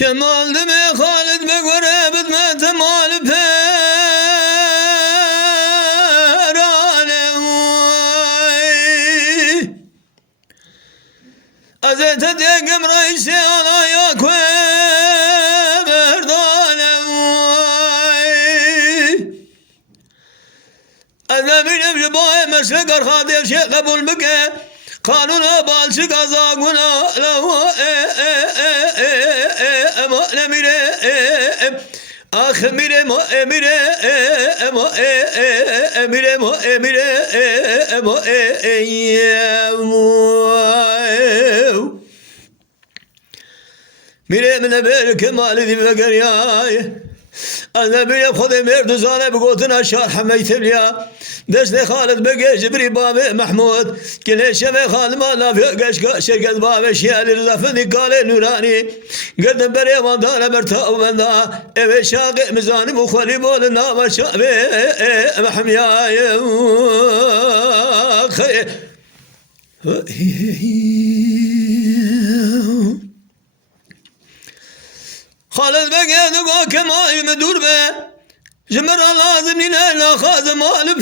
Kemal deme Halid be göre bitme temal perane Azete degem reisi alaya merdane Azemine jibaya meslek arkadaş şey kabul bike Kanuna balçı kazaguna emire Ahmire mo emire emire mo emire mire mine ber kemali di beger ya Ana bile خود مرد زانه بگوتن اشار حمیت بلیا دست خالد بگه جبری باب محمود کلیشه به خانم نافع گشگا شرکت باب شیال رضافنی کال نورانی گردن بره واندانه برتا و بندا اوه شاق مزانی مخالی بول نام شاب محمیای خیه خالد بگه دگو کمای مدور به جمر لازم نینا لخاز مال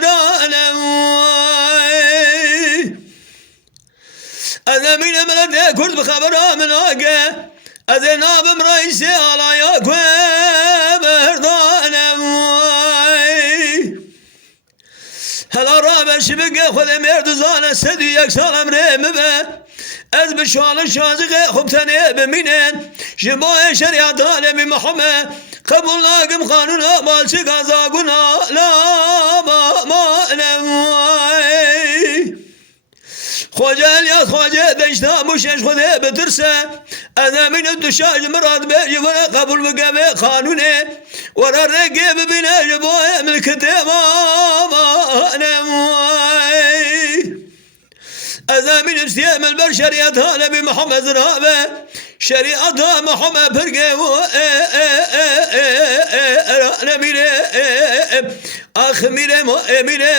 فرانم از امین ملده کرد بخبر آمن آگه از نابم رئیسی آلایا که بردانم هلا رابش بگه خود مرد زانه سدی یک سالم ریم به از بشوال شازقه خوب تنه بمینن جبای شریعت عالمی محمد قبول ناقم قانون مالچه قضاقنا لا ما نموی خوجه الیاس خوجه دشتا مشش خوده بترسه از امین الدشاج مراد بیجی ورا قبول بگمه قانونه ورا رگه ببینه جبای ملکته ما نموی از امین استیام البشریت ها نبی محمد رابه شریعت ها محمد پرگه و نمیره آخ میره مو میره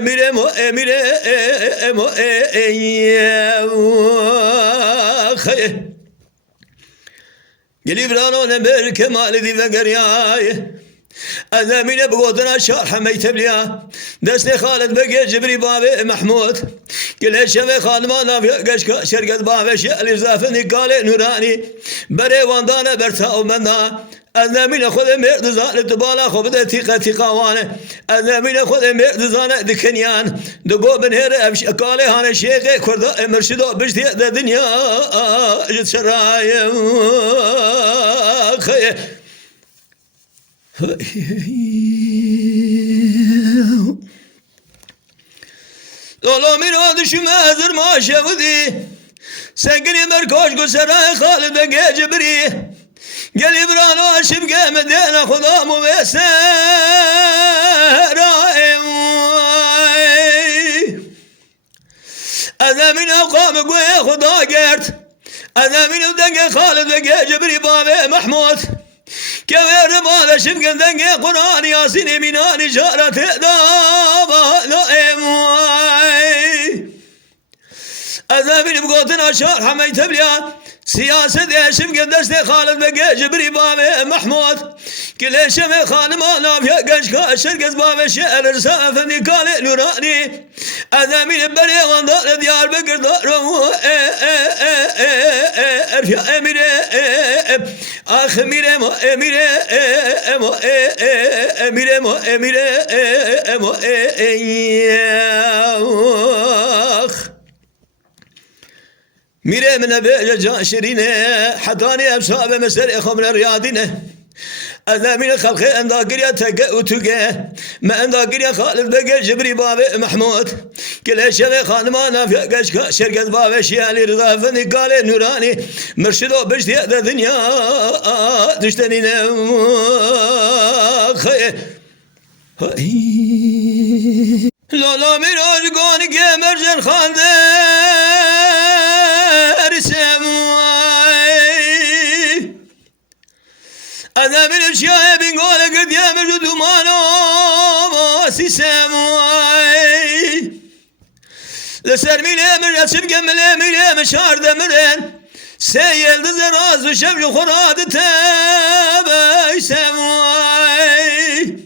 میره مو میره خیه گلی برانو نبر کمال دی و گریای از امینه بگوتنا شار حمیت بلیا دست خالد بگه جبری باب محمود گلیشه و خانمان نافیه گشکا شرکت باب شعر رضافنی کال نورانی بره واندانه برتا و منده از امینه خود مرد زانه دبالا خوب ده تیقه وانه از امینه خود مرد زانه دکنیان دگو بنهر افش کاله هانه شیخ کرده مرشدو بشتی ده دنیا جد شرایم خیه Lolo miro düşüme hazır maşevdi Sekini merkoş gusera Halid ve gecebri Gel İbrano aşıp gemedene Kudamu ve seraim Azemin evkamı güye Kuda gert Azemin evdenge Halid ve gecebri Babe Mahmud Keverim ağlaşım gendenge Kur'an Yasin eminani işaret edama Azabini bugotun aşar hamey tebliğ Siyaset eşim gendeste Halid ve Gecebri Babe Mahmud Kileşeme hanıma nafya genç kaşır gezba ve şe'er irsa efendi kale nurani Azabini beri vandal Diyarbakır'da erfya emire Ahmire mo emire emire mo emire میره من به جاشرینه حتانی امساب مسر خمر ریادینه أذامين خلق أنداقريا تقى وتقى ما أنداقريا خالد بقى جبري باب محمود كل شيء خانمانا في قشقة شركة باب شيالي رضا فني قال نوراني مرشدو بشتي هذا دنيا تشتنينا خير لالا میراج گانی که مرجن خانده أذابين الشاي بنقول قد يا مرد ومانو ماسي سماي لسر میلم رسم گمله میلم شارده مرن سیل دزر راز و شب جو خوراد تبای سمای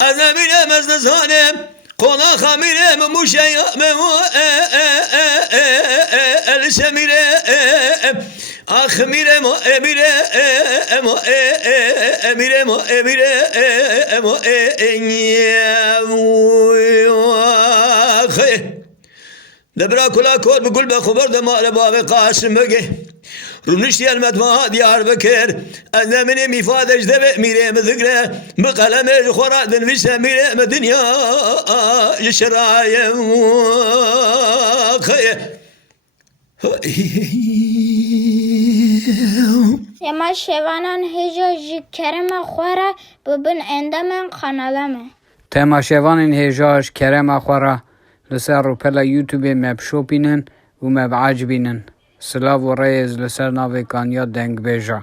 از میلم از نزانم قولا خمیرم مشیام السمیرم آخ میرم امیرم امیرم امیرم دبرا كلا كود بقول بخبر دماء باب قاسم بقي رمشتي المدفع ديار بكر أنا مني مفاد أجدب ميري مذكرة بقلم خراد في سميري مدنيا يشرايم Tema şevanan heja kerema khwara bubin endamen kanalame. Tema şevanin hejaj kerema khwara لسر روپلا یوتیوب مب شوپینن و مب عجبینن سلاو و ریز لسر ناوی کانیا دنگ بیجا